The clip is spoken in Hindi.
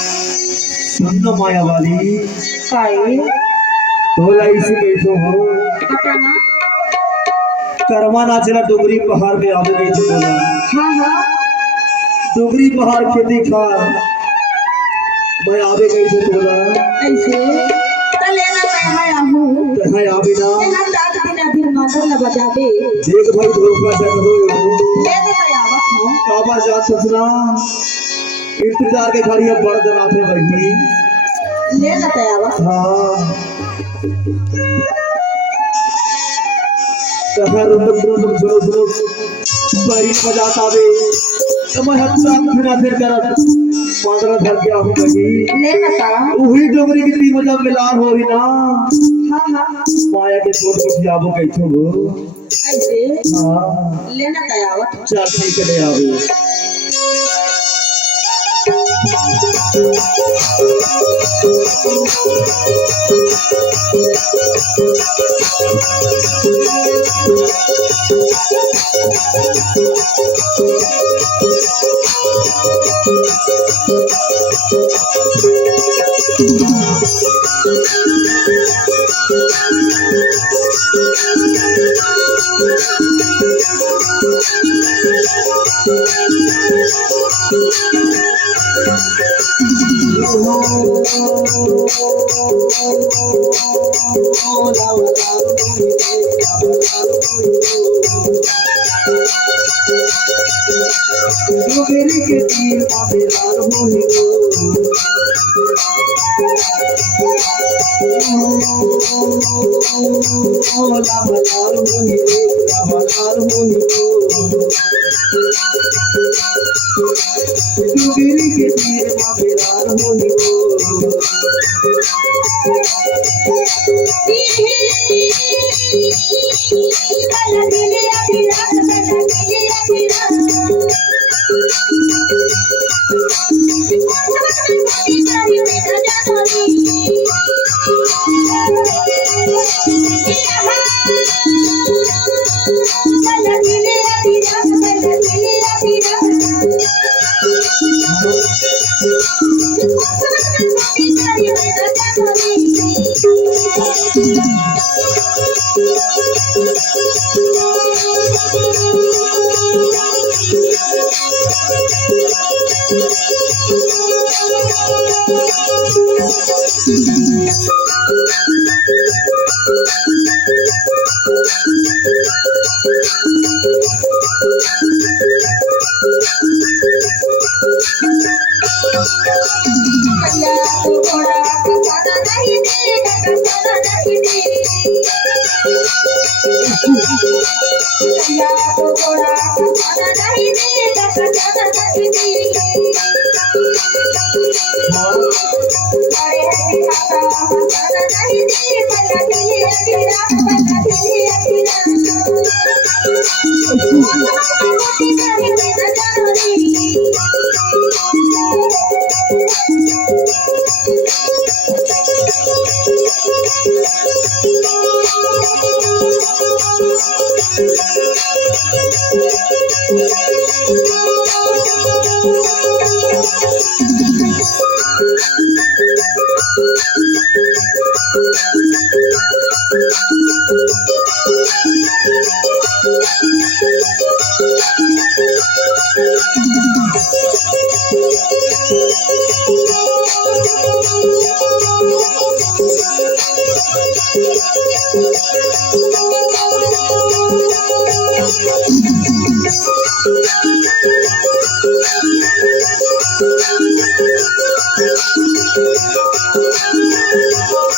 सुनो माया वाली काय तोला इसी बैठो हो बताना। कर्मा नाचला डोगरी पहाड़ में आवे गई थी बोला हाँ हाँ डोगरी पहाड़ खेती खार मैं आवे गई थी बोला ऐसे लेना मैं आया हूँ कहाँ आवे ना यहाँ रात दिन अधीर मांगर न बजा दे देख भाई धोखा से कहो लेने मैं आवत हूँ काबा जात ससना इंतजार के खड़ी है बड़ जनात है बहनी लेना मैं आवत हाँ कहाँ रुंदम सुनो बारी बजाता वे तो मैं हत्ता फिरा फिर कर मांगरा धर के आहूं बहनी लेना था वही डोगरी की तीन मजा मिलान हो ही ना हाँ हाँ माया के तोड़ कुछ याबो कैसे हो ऐसे हाँ लेना मैं आवत चल ठीक है ले आओ डोगरी के तीर मामेलार होई ओ लामलार होई लामलार होई डोगरी के तीर मामेलार होई